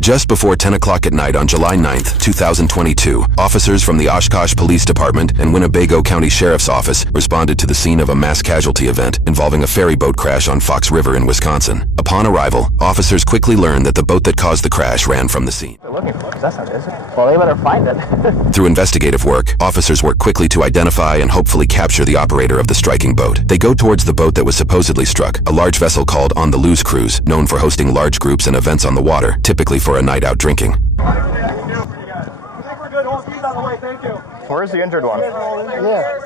Just before 10 o'clock at night on July 9th, 2022, officers from the Oshkosh Police Department and Winnebago County Sheriff's Office responded to the scene of a mass casualty event involving a ferry boat crash on Fox River in Wisconsin. Upon arrival, officers quickly learned that the boat that caused the crash ran from the scene. They're looking for it. That's not, is it? Well, they better find it. Through investigative work, officers work quickly to identify and hopefully capture the operator of the striking boat. They go towards the boat that was supposedly struck, a large vessel called On the Loose Cruise, known for hosting large groups and events on the water, typically for a night out drinking. Where's the injured one? Yeah.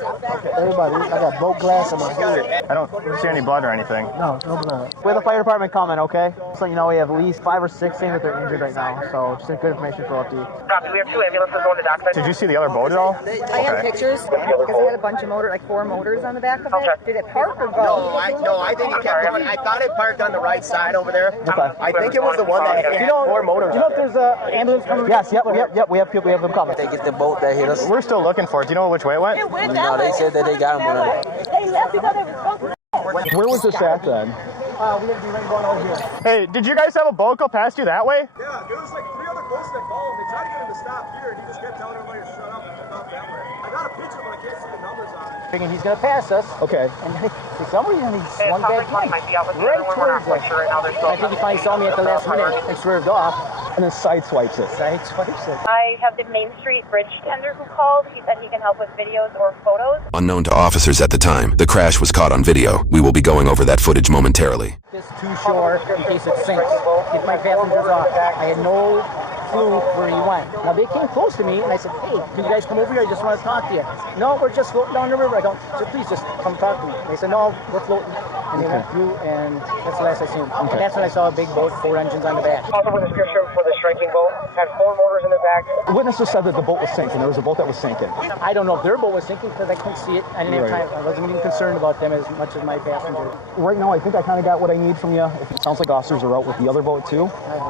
Everybody, I got boat glass in my head. I don't see any blood or anything. No blood. We have the fire department coming, okay? So you know we have at least 5 or 6 saying that they're injured right now, so just good information for OT. Copy, we have 2 ambulances going to dockside. Did you see the other boat at all? I have pictures because it had a bunch of like 4 motors on the back of it. Did it park or go? No, I think it kept going. I thought it parked on the right side over there. Okay. I think it was the one that had 4 motors. Do you know if there's an ambulance coming? Yes, yep, we have people, we have them coming. They get the boat that hit us. We're still looking for it. Do you know which way it went? No, they said that they got him already. They left because it was Where was this at then? We have to be right going over here. Hey, did you guys have a boat go past you that way? Yeah, there was like 3 other boats that followed him. They tried to get him to stop here, and he just kept telling everybody to shut up and stop that way. I got a picture, but I can't see the numbers on it. Thinking he's going to pass us. Okay. And for some reason, he swung back might be out with right we're not towards quite us. sure right now. They're still I think he finally saw me at the last minute and swerved off. And then sideswipes it. Sideswipes it. I have the Main Street bridge tender who called. He said he can help with videos or photos. Unknown to officers at the time, the crash was caught on video. We will be going over that footage momentarily. This too short in case it sinks. Get my passengers off. I had no clue where he went. Now they came close to me and I said, hey, can you guys come over here? I just want to talk to you. No, we're just floating down the river. I don't, so please just come talk to me. They said, no, we're floating. And they went through and that's the last I seen. And that's when I saw a big boat, 4 engines on the back. Also with a description for the striking boat, had 4 motors in the back. Witnesses said that the boat was sinking. There was a boat that was sinking. I don't know if their boat was sinking because I couldn't see it. I didn't have time. I wasn't even concerned about them as much as my passengers. Right now, I think I kind of got what I need from you. It sounds like officers are out with the other boat too.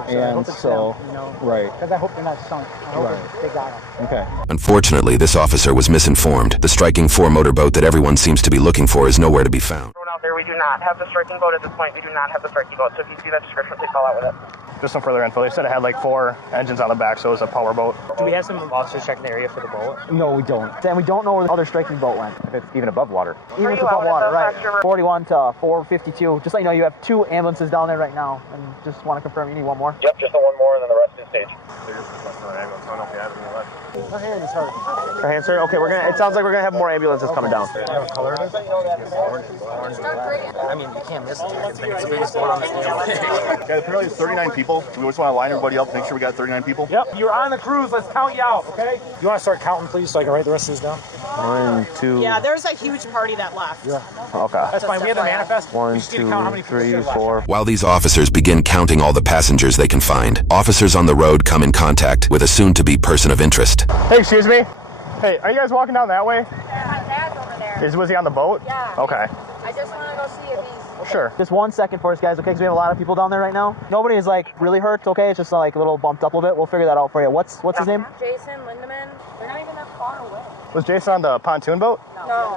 And so, right. Because I hope they're not sunk. I hope they got them. Okay. Unfortunately, this officer was misinformed. The striking 4-motor boat that everyone seems to be looking for is nowhere to be found. Out there, we do not have the striking boat at this point. We do not have the striking boat. So if you see that description, please call out with it. Just some further info. They said it had like 4 engines on the back, so it was a power boat. Do we have some officers checking the area for the boat? No, we don't. And we don't know where the other striking boat went. If it's even above water. Even if it's above water, right. 41 to 452. Just let you know, you have 2 ambulances down there right now. And just want to confirm you need 1 more. Yep, just the 1 more and then the rest is stage. Her hand is hurt. Her hands hurt? Okay, it sounds like we're gonna have more ambulances coming down. I mean, you can't miss it. It's the biggest boat on the stand. Okay, apparently it's 39 people. We just want to line everybody up, make sure we got 39 people. Yep, you're on the cruise. Let's count you out, okay? You want to start counting, please, so I can write the rest of this down? 1, 2. Yeah, there's a huge party that left. Yeah. Okay. That's fine. We have the manifest. 1, 2, 3, 4. While these officers begin counting all the passengers they can find, officers on the road come in contact with a soon-to-be person of interest. Hey, excuse me. Hey, are you guys walking down that way? Yeah, my dad's over there. Was he on the boat? Yeah. Okay. I just want to go see if he's... Sure. Just 1 second for us, guys, okay? Because we have a lot of people down there right now. Nobody is, like, really hurt, okay? It's just, like, a little bumped up a little bit. We'll figure that out for you. What's his name? Jason Lindemann. They're not even that far away. Was Jason on the pontoon boat? No.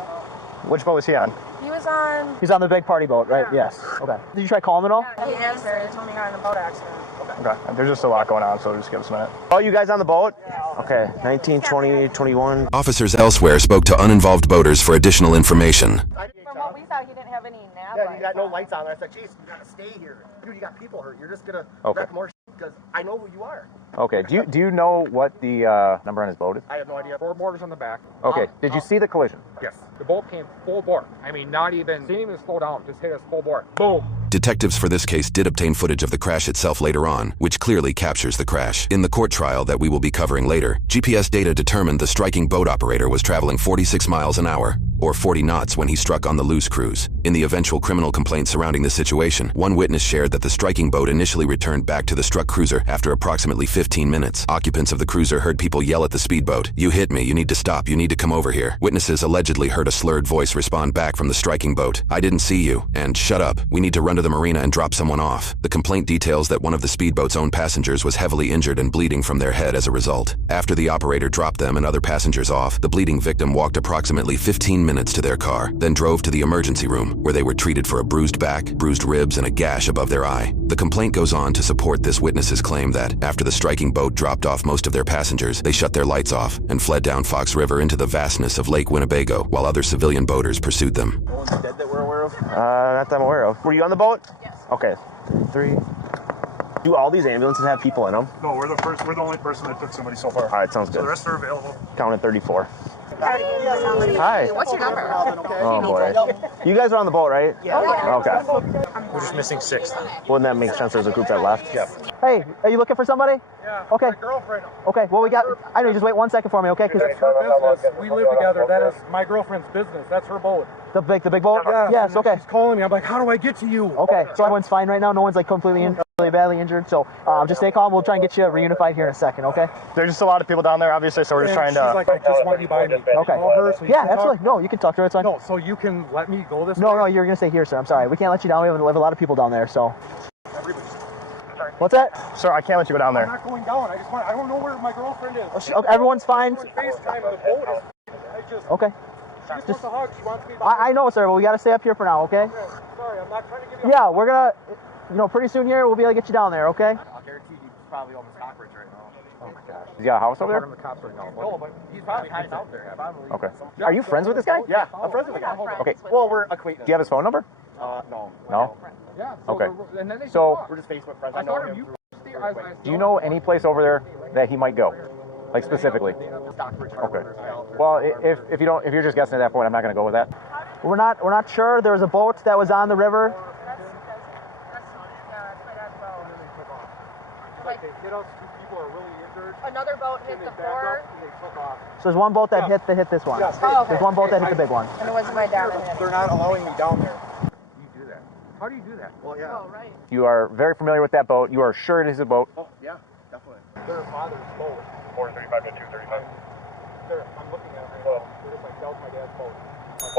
Which boat was he on? He was on... He's on the big party boat, right? Yeah. Yes. Okay. Did you try calling at all? He answered. He told me he got in a boat accident. Okay. There's just a lot going on, so just give us a minute. Oh, you guys on the boat? Okay. 19, 20, 21. Officers elsewhere spoke to uninvolved boaters for additional information. From what we saw, he didn't have any nav Yeah, you got no lights on there. I said, Jason, you gotta stay here. Dude, you got people hurt. You're just gonna wreck more because I know who you are. Okay. Do you know what the number on his boat is? I have no idea. 4 motors on the back. Okay. Did you see the collision? Yes. The boat came full bore. I mean, didn't even slow down. Just hit us full bore. Boom. Detectives for this case did obtain footage of the crash itself later on, which clearly captures the crash. In the court trial that we will be covering later, GPS data determined the striking boat operator was traveling 46 miles an hour, or 40 knots when he struck on the Loose Cruise. In the eventual criminal complaint surrounding the situation, one witness shared that the striking boat initially returned back to the struck cruiser after approximately 15 minutes. Occupants of the cruiser heard people yell at the speedboat, "You hit me, you need to stop, you need to come over here." Witnesses allegedly heard a slurred voice respond back from the striking boat, "I didn't see you," and "Shut up, we need to run to the marina and drop someone off." The complaint details that one of the speedboat's own passengers was heavily injured and bleeding from their head as a result. After the operator dropped them and other passengers off, the bleeding victim walked approximately 15 minutes to their car, then drove to the emergency room, where they were treated for a bruised back, bruised ribs, and a gash above their eye. The complaint goes on to support this witness's claim that, after the striking boat dropped off most of their passengers, they shut their lights off and fled down Fox River into the vastness of Lake Winnebago, while other civilian boaters pursued them. No one's dead that we're aware of? Not that I'm aware of. Were you on the boat? Yes. Okay. 3. Do all these ambulances have people in them? No, we're the only person that took somebody so far. All right, sounds good. So the rest are available. Counted 34. Hi. What's your number? Oh, boy. You guys are on the boat, right? Yeah. Okay. We're just missing 6. Wouldn't that make sense? There's a group that left? Yeah. Hey, are you looking for somebody? Yeah. Okay. My girlfriend. Okay, well, we got... I know, just wait 1 second for me, okay? It's her business. We live together. That is my girlfriend's business. That's her boat. The big boat? Yeah. Yes, okay. She's calling me. I'm like, how do I get to you? Okay, so everyone's fine right now? No one's, like, completely really badly injured? So just stay calm. We'll try and get you reunified here in a second, okay? There's just a lot of people down there, obviously, so we're just trying to... She's like, I just want you by me. Okay. Call her so you Yeah, can absolutely. talk? No, you can talk to her. It's fine. No, so you can let me go this way? No, you're going to stay here, sir. I'm sorry. We can't let you down. We have a lot of people down there, so... What's that? Sir, I can't let you go down I'm there. not going down. I don't know where my girlfriend is. Okay, everyone's fine? FaceTime the boat is... Okay. She just wants a hug. She wants me to... I know, sir, but we got to stay up here for now, okay? Sorry, I'm not trying to give you... Yeah, we're going to... pretty soon here, we'll be able to get you down there, okay? I'll guarantee he's probably almost cockroach right now. Oh my gosh. You got a house over Put there? him in the cops right now. No, but he's probably hiding out there. Okay. Are you friends with this guy? Yeah, I'm friends with the guy. Okay. Well, we're acquaintances. Do you have his phone number? No. No? Yeah. Okay. And then they So- We're just Facebook friends. I I know thought him. you. Do you know any place over there that he might go? Like, specifically? Okay. Well, if you're just guessing at that point, I'm not going to go with that. We're not sure. There was a boat that was on the river. Another boat hit the floor. So there's one boat that hit this one. Oh, okay. There's one boat that hit the big one. And it wasn't my dad. They're not allowing me down there. You do that. How do you do that? Well, yeah. Oh, right. You are very familiar with that boat. You are sure it is a boat. Oh, yeah, definitely. Their father's boat. 435 to 235. I'm looking at it right now. They're just like, that was my dad's boat.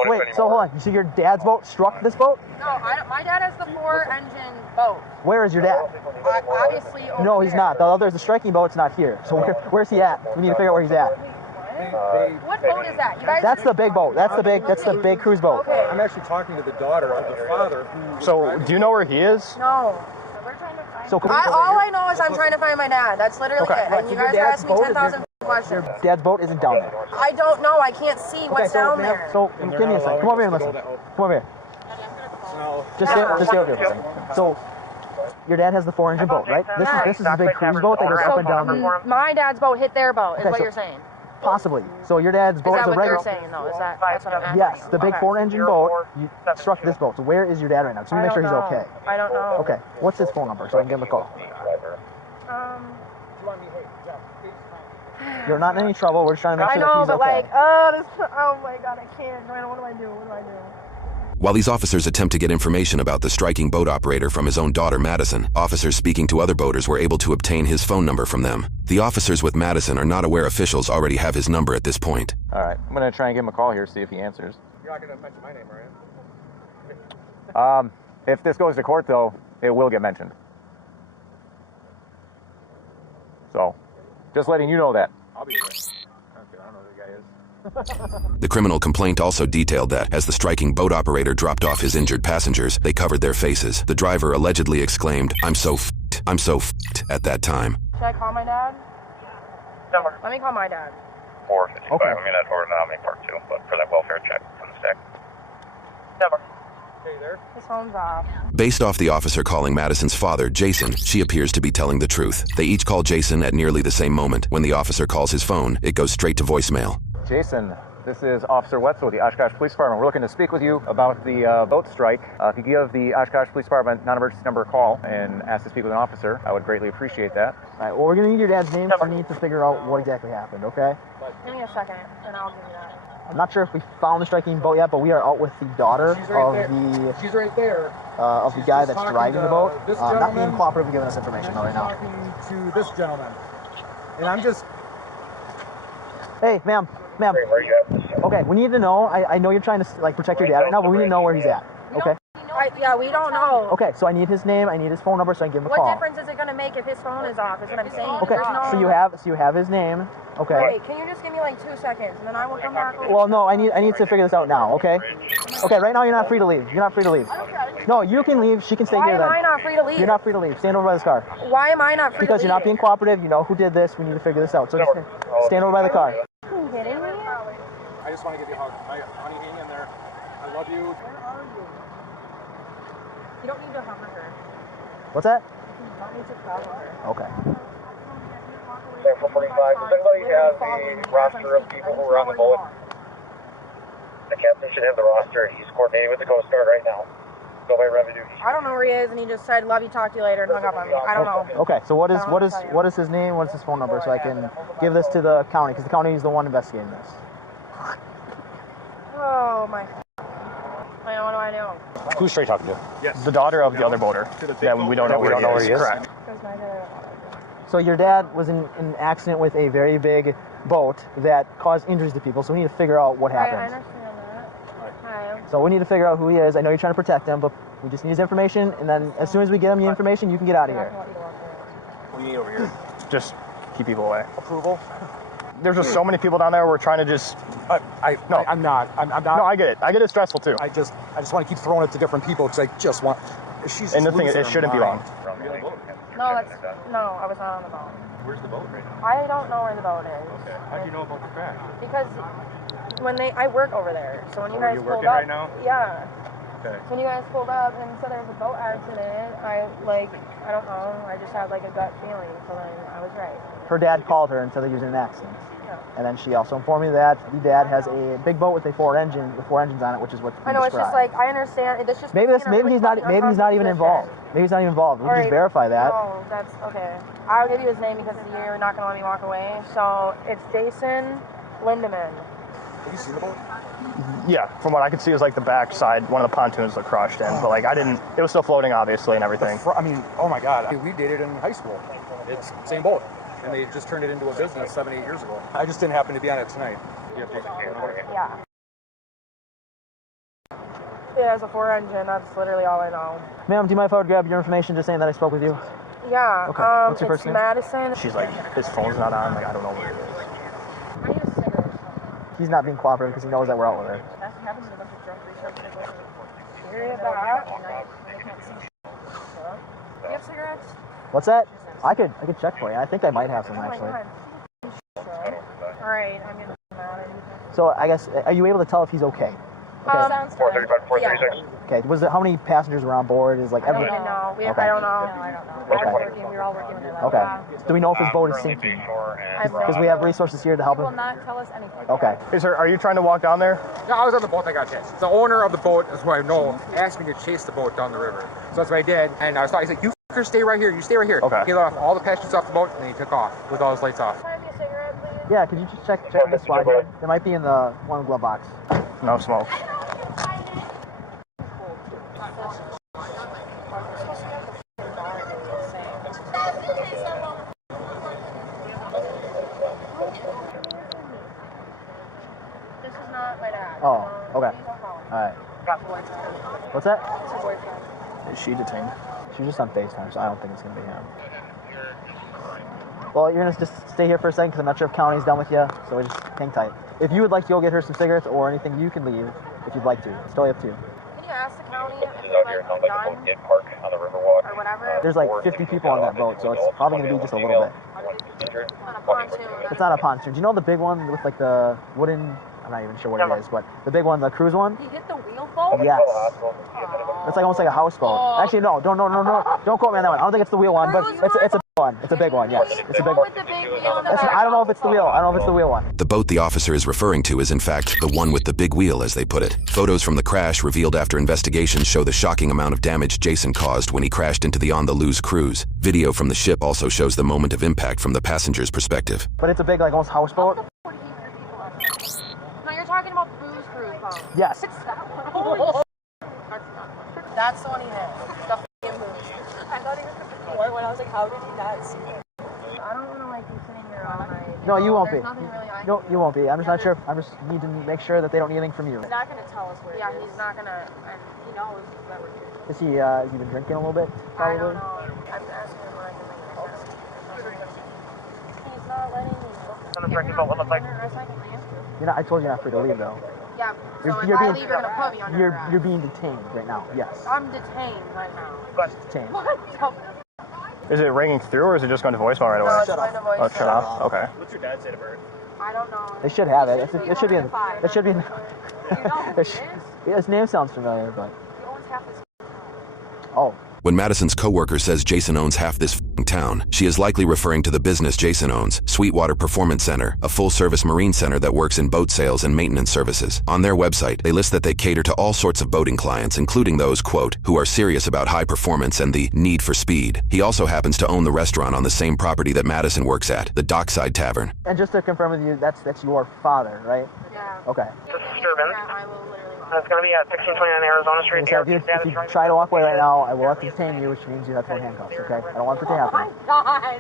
Wait, so hold on. You see your dad's boat struck this boat? No, my dad has the 4-engine boat. Where is your dad? Obviously over No, he's here. not. The other's the striking boat's not here. So where's he at? We need to figure out where he's at. What boat is that? You guys? That's the big boat. That's the big cruise boat. Okay. I'm actually talking to the daughter of the father who... So, do you know where he is? No. We're trying to find So all I know is I'm trying to find my dad. That's literally Okay. it. And you guys are asking me 10,000 questions. your dad's boat isn't down there. I don't know. I can't see what's down there. So give me a second. Come over here and listen. Come over here. Just stay over here. So your dad has the 4-engine boat, right? This is a big cruise boat that goes up and down. My dad's boat hit their boat, is Okay, what so- you're saying. Possibly. So your dad's Is boat that is a what regular. they're saying, though? That's what I'm asking. Yes, the big 4-engine boat struck this boat. So where is your dad right now? So we make sure he's okay. I don't know. Okay. What's his phone number so I can give him a call? You're not in any trouble. We're just trying to make I sure know, that but he's okay. oh my god, I can't. What do I do? What do I do? While these officers attempt to get information about the striking boat operator from his own daughter, Madison, officers speaking to other boaters were able to obtain his phone number from them. The officers with Madison are not aware officials already have his number at this point. All right. I'm going to try and give him a call here, see if he answers. You're not going to mention my name, are you? If this goes to court, though, it will get mentioned. So, just letting you know that. I'll be there. Okay, I don't know who the guy is. The criminal complaint also detailed that, as the striking boat operator dropped off his injured passengers, they covered their faces. The driver allegedly exclaimed, I'm so f***ed, at that time. Should I call my dad? Number. Let me call my dad. 455. Okay. I mean, that's for nominee part 2, but for that welfare check from the stack. Number. Okay, there. His phone's off. Based off the officer calling Madison's father, Jason, she appears to be telling the truth. They each call Jason at nearly the same moment. When the officer calls his phone, it goes straight to voicemail. Jason, this is Officer Wetzel with the Oshkosh Police Department. We're looking to speak with you about the boat strike. If you give the Oshkosh Police Department non-emergency number a call and ask to speak with an officer, I would greatly appreciate that. All right. Well, we're gonna need your dad's name. So we need to figure out what exactly happened. Okay. Give me a second, and I'll give you that. I'm not sure if we found the striking boat yet, but we are out with the daughter She's right of She's right there. the guy that's talking driving the to boat. this Not being gentleman. cooperative in giving us information though right now. Talking to this gentleman. And I'm just... Hey, ma'am. Where are you at? Okay, we need to know. I know you're trying to protect your dad right now, but we need to know where he's at. Okay. Yeah, we don't know. Okay, so I need his name. I need his phone number so I can give him a What call. difference is it going to make if his phone is off? Is what I'm saying. Okay, There's no... so you have his name. Okay. Wait, can you just give me like 2 seconds and then I will come back over? Well, no, I need to figure this out now, okay? Okay, right now you're not free to leave. You're not free to leave. No, you can leave. She can stay here then. Why am I not free to leave? You're not free to leave. Stand over by this car. Why am I not free to leave? Because you're not being cooperative. You know who did this. We need to figure this out. So just stand over by the car. Are you kidding me? I just want to give you a hug. Honey, hang in there. I love you. Where are you? You don't need to hover her. What's that? You don't need to cover her. Okay. 445. Does anybody have the roster of people who were on the boat? The captain should have the roster. He's coordinating with the Coast Guard right now. Go by revenue. I don't know where he is, and he just said, "Love you, talk to you later," and hung up on me. I don't know. Okay. So what is his name? What is his phone number? So I can give this to the county because the county is the one investigating this. Oh my. What do I do? Who's Trey talking to? Yes. The daughter of the other boater. That we don't know where he is. Correct. So your dad was in an accident with a very big boat that caused injuries to people. So we need to figure out what happened. I understand that. Hi. So we need to figure out who he is. I know you're trying to protect him, but we just need his information. And then as soon as we get him the information, you can get out of here. What do you need over here? Just keep people away. Approval? There's just so many people down there. We're trying to just. I'm not. No, I get it. I get it stressful too. I just want to keep throwing it to different people because I just want. She's. And the thing is, it shouldn't be long. No, I was not on the boat. Where's the boat right now? I don't know where the boat is. Okay. How do you know about the crash? Because I work over there, so when you guys you're pulled working up, right now? yeah. Okay. So when you guys pulled up and said there was a boat accident, I don't know, I just had like a gut feeling, so then I was right. Her dad called her and said that he was in an accident. Yeah. And then she also informed me that the dad has a big boat with four engines on it, which is what I know. It's just like I understand. It's just maybe he's not even involved. Maybe he's not even involved. We can just verify that. No, that's okay. I'll give you his name because you're not gonna let me walk away. So it's Jason Lindemann. Have you seen the boat? Yeah, from what I could see, it was like the back side, one of the pontoons was crushed in, but like it was still floating obviously and everything. I mean, oh my God, we dated in high school. It's the same boat, and they just turned it into a business 7-8 years ago. I just didn't happen to be on it tonight. Yeah. It has a 4-engine. That's literally all I know. Ma'am, do you mind if I would grab your information just saying that I spoke with you? Yeah. Okay. What's your first name? Madison. She's like, his phone's not on, like I don't know where it is. I need a cigarette. He's not being cooperative because he knows that we're out with her. That's what happens with a bunch of drunk research. Hear that? Do you have cigarettes? What's that? I could check for you. I think I might have some actually. All right, I'm gonna come out and. So I guess are you able to tell if he's okay? Sounds 435, 436. Okay. Was it how many passengers were on board? Is like I don't even know. Okay. I don't know. We were all working with it. Okay. Do we know if his boat is sinking? Because we have resources here to help He will him. not tell us anything. Okay. Are you trying to walk down there? No, I was on the boat that got chased. The owner of the boat, is who I know, asked me to chase the boat down the river. So that's what I did. And I was talking, he's like, you f***ers stay right here. You stay right here. Okay. He let off all the passengers off the boat, and then he took off with all his lights off. Can I have a cigarette, please? Yeah. Could you just check on this slide here? There might be in the one glove box. No smoke. This is not my dad. Oh. Okay. Please don't call him. All right. What's that? It's her boyfriend. Is she detained? She's just on FaceTime, so I don't think it's gonna be him. Well, you're gonna just stay here for a second because I'm not sure if county's done with you, so we just hang tight. If you would like to go get her some cigarettes or anything, you can leave if you'd like to. It's totally up to you. Can you ask the county if This is out here. Sounds like the boat did park on the Riverwalk. or whatever? There's like 50 people on that boat, so it's probably gonna be just a little bit. On a pontoon. It's not a pontoon. Do you know the big one with like the wooden? I'm not even sure what it is, but the big one, the cruise one. He hit the wheel boat? Yes. It's like almost like a houseboat. Actually, no. Don't quote me on that one. I don't think it's the wheel one, but it's a big one. It's a big one. Yes, it's a big one. With the big wheel in the I don't know if it's the wheel. I don't know if it's the wheel one. The boat the officer is referring to is in fact the one with the big wheel, as they put it. Photos from the crash revealed after investigations show the shocking amount of damage Jason caused when he crashed into the On the Loose cruise. Video from the ship also shows the moment of impact from the passenger's perspective. But it's a big, like almost houseboat. No, you're talking about Booze Cruise boat. Yes. That's the one he hit. The f***ing Booze. I thought he was before when I was like, how did he not see it? I don't want to like be sitting here all night. No, you won't be. There's nothing really I No, can you won't be. I'm just not sure. I just need to make sure that they don't need anything from you. He's not going to tell us where it is. Yeah, he's not going to. And he knows that we're here. Has he been drinking a little bit? I Probably. don't know. I'm asking him when I can make it. He's not letting me. on this wrecking boat would look like. You're not. I told you you're not free to leave though. Yeah. You're, So if you're I being, leave, you're gonna put me under arrest. You're being detained right now. Yes. I'm detained right now. Detained. What? Is it ringing through or is it just going to voicemail right away? No, it's going to voicemail. Oh, shut off? Okay. What's your dad's date of birth? I don't know. They should have it. It should be in. It should be in. You know who he is? His name sounds familiar, but. He owns half this. Oh. When Madison's coworker says Jason owns half this f***ing town, she is likely referring to the business Jason owns, Sweetwater Performance Center, a full-service marine center that works in boat sales and maintenance services. On their website, they list that they cater to all sorts of boating clients, including those, quote, who are serious about high performance and the need for speed. He also happens to own the restaurant on the same property that Madison works at, the Dockside Tavern. And just to confirm with you, that's your father, right? Yeah. Okay. Disturbance. Yeah, I will literally. It's going to be at 1629 Arizona Street. So if you try to walk away right now, I will have to detain you, which means you have to wear handcuffs, okay? I don't want it to happen. Oh my God, I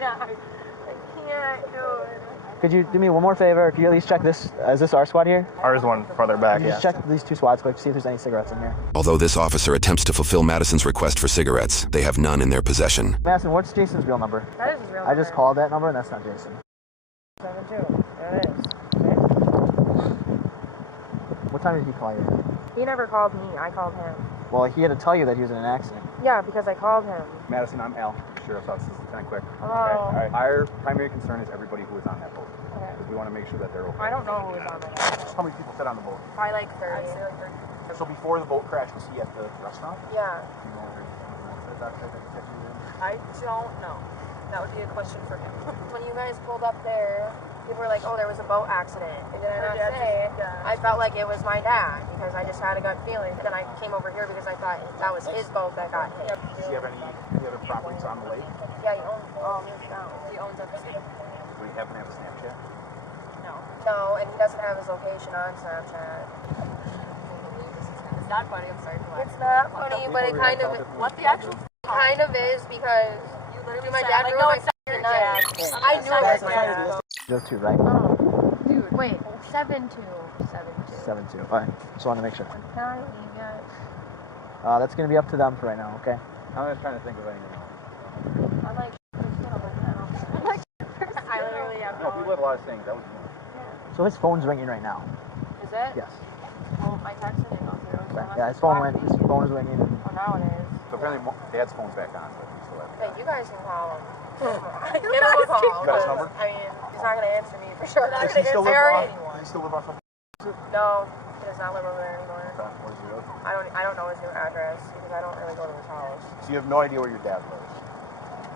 can't do it. Could you do me one more favor? Could you at least check this? Is this our squad here? Ours one farther back, Just check these two squads quick, see if there's any cigarettes in here. Although this officer attempts to fulfill Madison's request for cigarettes, they have none in their possession. Madison, what's Jason's real number? That is his real number. I just called that number and that's not Jason. 72. There it is. What time did he call you? He never called me. I called him. Well, he had to tell you that he was in an accident. Yeah, because I called him. Madison, I'm Al, Sheriff's Office, Lieutenant Quick. Hello. Okay. All right. Our primary concern is everybody who is on that boat. Okay. Because we want to make sure that they're okay. I don't know who was on that. How many people fit on the boat? Probably like 30. I'd say like 30. So before the boat crash, was he at the restaurant? Yeah. I don't know. That would be a question for him. When you guys pulled up there, people were like, oh, there was a boat accident. And then I say, I felt like it was my dad because I just had a gut feeling. Then I came over here because I thought that was his boat that got hit. Does he have any other properties on the lake? Yeah, he owns He owns everything. Would he happen to have a Snapchat? No. No, and he doesn't have his location on Snapchat. It's not funny. I'm sorry for laughing. It's not funny, but it kind of What the actual? kind of is because You literally my said, dad like, ruined no, my it's not your night. dad. I knew it was my dad. 02, right? Oh, dude, wait, 7-2. 72. All right. Just want to make sure. Can I leave yet? That's going to be up to them for right now, okay? I'm just trying to think of anything. I'm like, I literally have No, people have a lot of things. That was So his phone's ringing right now. Is it? Yes. Well, my text didn't go through. So Okay. Yeah, his phone went. His phone is ringing. Oh, now it is. So apparently Dad's phone's back on, but he still has Hey, you guys can call him. Give him a call. You got his number? I mean, he's not going to answer me for sure. Does he still live on? No, he does not live over there anymore. Where's he live? I don't know his new address because I don't really go to his house. So you have no idea where your dad lives?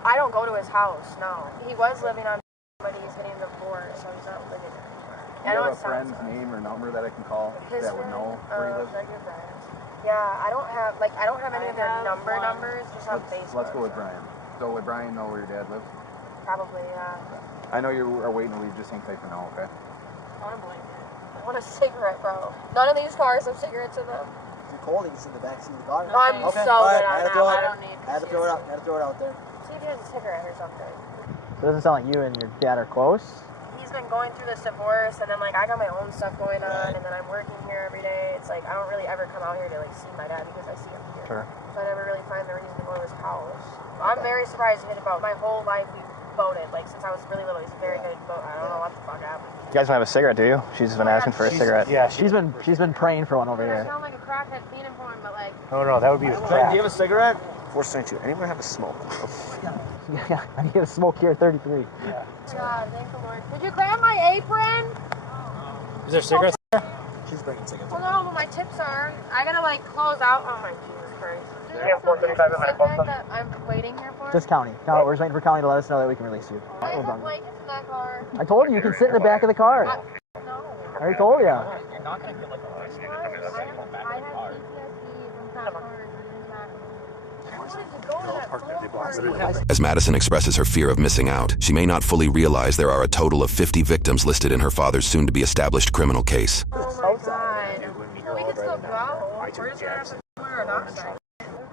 I don't go to his house, no. He was living on, but he's getting divorced, so he's not living there anymore. Do you have a friend's name or number that I can call that would know where he lives? Yeah, I don't have any of their numbers, just on Facebook. Let's go with Brian. So would Brian know where your dad lives? Probably, yeah. I know you are waiting to leave, just hang tight for now, okay? I want a cigarette, bro. None of these cars have cigarettes in them. If you're cold, you can sit in the back seat of the car. I'm okay. so Right. good on that. I don't need I had to throw it out. I had to throw it out there. See if he has a cigarette or something. So it doesn't sound like you and your dad are close. He's been going through this divorce, and then like I got my own stuff going on, and then I'm working here every day. It's like I don't really ever come out here to like see my dad because I see him here. Sure. So I never really find the reason to go to his house. I'm very surprised he hit a boat. My whole life we boated. Like since I was really little, he's a very good boat. I don't know what the fuck happened. You guys don't have a cigarette, do you? She's been asking for a cigarette. Yeah, she's been praying for one over I here. sound like a crackhead feeding for him, but like. No, that would be Do you have a cigarette? 472. Anyone have a smoke? Yeah, I need a smoke here, 33. Yeah. God, thank the Lord. Did you grab my apron? Is there cigarettes there? She's bringing cigarettes. Well, no, but my tips are. I gotta like close out. Oh my Jesus Christ. Yeah, 435 in my phone. That I'm waiting here for. Just county. We're just waiting for county to let us know that we can release you. I have blankets in that car. I told you, you can sit in the back of the car. No. I already told you. You're not going to get like a license. I have PTSD from that car. I wanted to go to that phone. As Madison expresses her fear of missing out, she may not fully realize there are a total of 50 victims listed in her father's soon-to-be-established criminal case. Oh my God. We can still go. Where's our Dockside?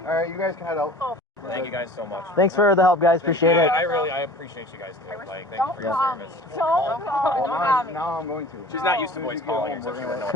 Alright, you guys can head out. Oh. Thank you guys so much. Thanks for the help, guys. Appreciate it. I appreciate you guys too. Like, thank you for your service. Don't call me. Now I'm going to. She's not used to boys calling her, so she won't know.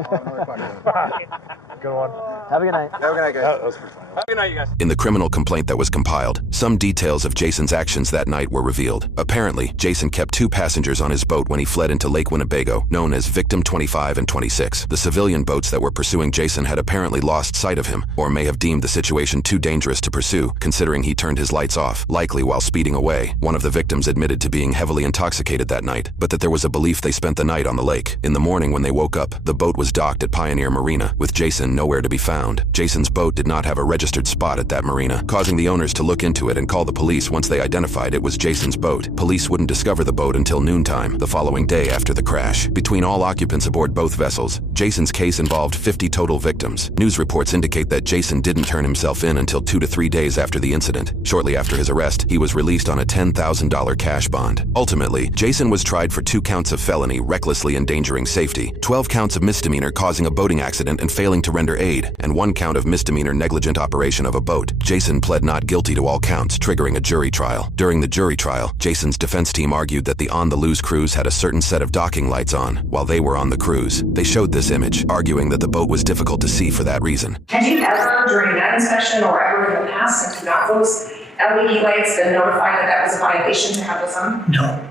Good one. Have a good night. Have a good night, guys. Have a good night, you guys. In the criminal complaint that was compiled, some details of Jason's actions that night were revealed. Apparently, Jason kept 2 passengers on his boat when he fled into Lake Winnebago, known as Victim 25 and 26. The civilian boats that were pursuing Jason had apparently lost sight of him, or may have deemed the situation too dangerous to pursue, considering he turned his lights off, likely while speeding away. One of the victims admitted to being heavily intoxicated that night, but that there was a belief they spent the night on the lake. In the morning when they woke up, the boat was docked at Pioneer Marina, with Jason nowhere to be found. Jason's boat did not have a registered spot at that marina, causing the owners to look into it and call the police once they identified it was Jason's boat. Police wouldn't discover the boat until noontime, the following day after the crash. Between all occupants aboard both vessels, Jason's case involved 50 total victims. News reports indicate that Jason didn't turn himself in until 2 to 3 days after the incident. Shortly after his arrest, he was released on a $10,000 cash bond. Ultimately, Jason was tried for 2 counts of felony recklessly endangering safety, 12 counts of misdemeanor causing a boating accident and failing to render aid, and 1 count of misdemeanor negligent operation of a boat. Jason pled not guilty to all counts, triggering a jury trial. During the jury trial, Jason's defense team argued that the On the Loose cruise had a certain set of docking lights on while they were on the cruise. They showed this image, arguing that the boat was difficult to see for that reason. Had you ever, during that inspection or ever in the past, since you got those LED lights, been notified that that was a violation to have those on? No.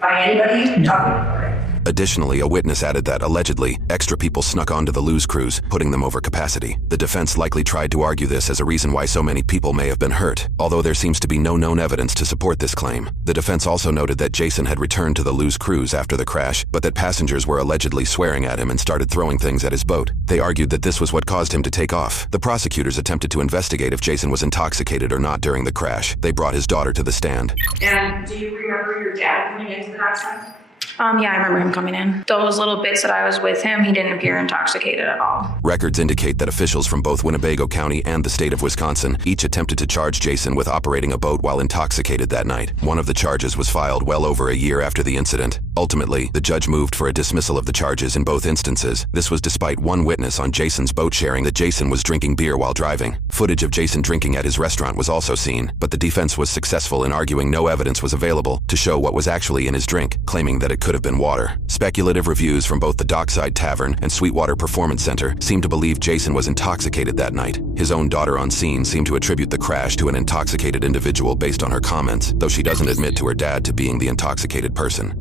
By anybody? No. Additionally, a witness added that, allegedly, extra people snuck onto the Luz cruise, putting them over capacity. The defense likely tried to argue this as a reason why so many people may have been hurt, although there seems to be no known evidence to support this claim. The defense also noted that Jason had returned to the Luz cruise after the crash, but that passengers were allegedly swearing at him and started throwing things at his boat. They argued that this was what caused him to take off. The prosecutors attempted to investigate if Jason was intoxicated or not during the crash. They brought his daughter to the stand. And do you remember your dad coming into the accident? Yeah, I remember him coming in. Those little bits that I was with him, he didn't appear intoxicated at all. Records indicate that officials from both Winnebago County and the state of Wisconsin each attempted to charge Jason with operating a boat while intoxicated that night. One of the charges was filed well over a year after the incident. Ultimately, the judge moved for a dismissal of the charges in both instances. This was despite one witness on Jason's boat sharing that Jason was drinking beer while driving. Footage of Jason drinking at his restaurant was also seen, but the defense was successful in arguing no evidence was available to show what was actually in his drink, claiming that it could have been water. Speculative reviews from both the Dockside Tavern and Sweetwater Performance Center seem to believe Jason was intoxicated that night. His own daughter on scene seemed to attribute the crash to an intoxicated individual based on her comments, though she doesn't admit to her dad to being the intoxicated person.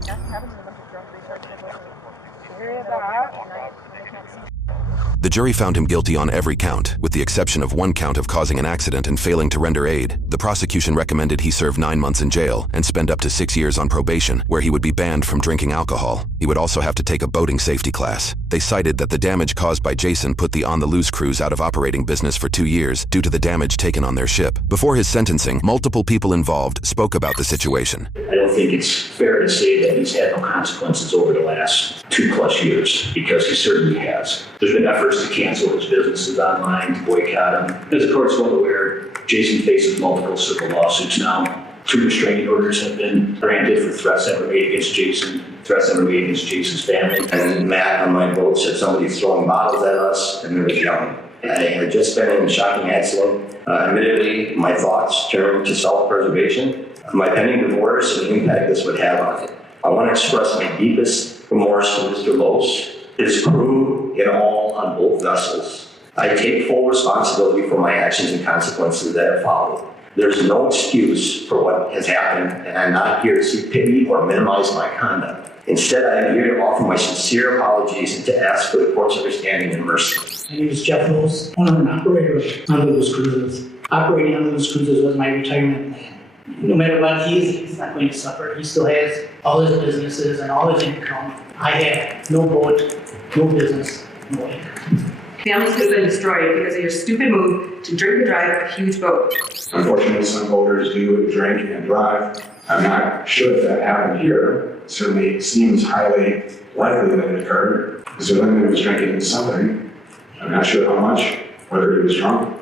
The jury found him guilty on every count, with the exception of one count of causing an accident and failing to render aid. The prosecution recommended he serve 9 months in jail and spend up to 6 years on probation, where he would be banned from drinking alcohol. He would also have to take a boating safety class. They cited that the damage caused by Jason put the On the Loose cruise out of operating business for 2 years due to the damage taken on their ship. Before his sentencing, multiple people involved spoke about the situation. I don't think it's fair to say that he's had no consequences over the last 2+ years, because he certainly has. There's been efforts to cancel his businesses online, to boycott him. As the court's well aware, Jason faces multiple civil lawsuits now. 2 restraining orders have been granted for threats that were made against Jason, threats that were made against Jason's family. And Matt on my boat said somebody's throwing bottles at us, and there was yelling. I had just been in a shocking accident. Admittedly, my thoughts turned to self-preservation. My pending divorce and the impact this would have on it. I want to express my deepest remorse to Mr. Lose, his crew, and all on both vessels. I take full responsibility for my actions and consequences that have followed. There's no excuse for what has happened, and I'm not here to seek pity or minimize my conduct. Instead, I am here to offer my sincere apologies and to ask for the court's understanding and mercy. My name is Jeff Lose, owner and operator on Lose Cruises. Operating on Lose Cruises was my retirement plan. No matter what, he's not going to suffer. He still has all his businesses and all his income. I have no boat, no business, no income. Families could have been destroyed because of your stupid move to drink and drive a huge boat. Unfortunately, some boaters do drink and drive. I'm not sure if that happened here. It certainly seems highly likely that it occurred. Mr. Lindman was drinking something. I'm not sure how much, whether he was drunk.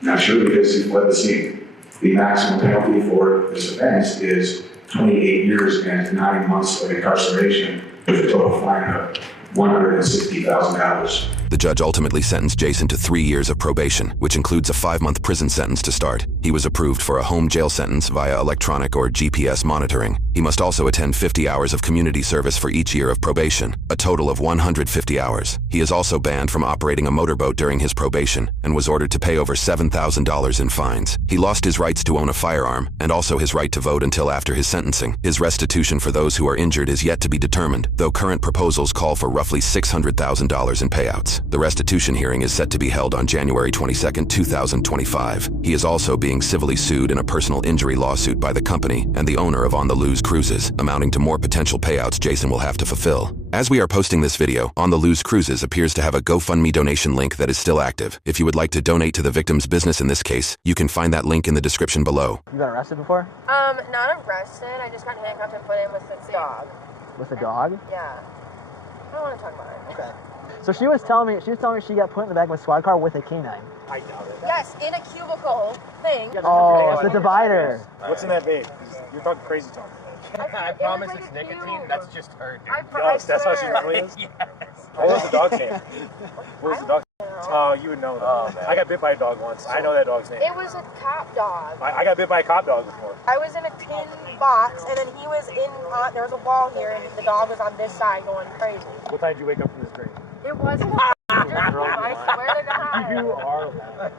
Not sure because he fled the scene. The maximum penalty for this offense is 28 years and 9 months of incarceration with a total fine of $160,000. The judge ultimately sentenced Jason to 3 years of probation, which includes a 5-month prison sentence to start. He was approved for a home jail sentence via electronic or GPS monitoring. He must also attend 50 hours of community service for each year of probation, a total of 150 hours. He is also banned from operating a motorboat during his probation and was ordered to pay over $7,000 in fines. He lost his rights to own a firearm and also his right to vote until after his sentencing. His restitution for those who are injured is yet to be determined, though current proposals call for roughly $600,000 in payouts. The restitution hearing is set to be held on January 22, 2025. He is also being civilly sued in a personal injury lawsuit by the company and the owner of On the Lose Cruises, amounting to more potential payouts Jason will have to fulfill. As we are posting this video, On the Lose Cruises appears to have a GoFundMe donation link that is still active. If you would like to donate to the victim's business in this case, you can find that link in the description below. You got arrested before? Not arrested. I just got handcuffed and put in with the dog. With a dog? Yeah. I don't want to talk about it. Okay. So she was telling me she got put in the back of a squad car with a canine. I doubt it. Yes, in a cubicle thing. Oh, it's the divider. What's in that bag? You're talking crazy talk. I promise it's nicotine. That's just her. Yes, that's how she really is? Yes. What was the dog's name? What was the dog's name? Oh, you would know that. I got bit by a dog once. I know that dog's name. It was a cop dog. I got bit by a cop dog before. I was in a tin box, and then he was in, there was a wall here, and the dog was on this side going crazy. What time did you wake up from this dream? It wasn't a dream. I swear to God. You are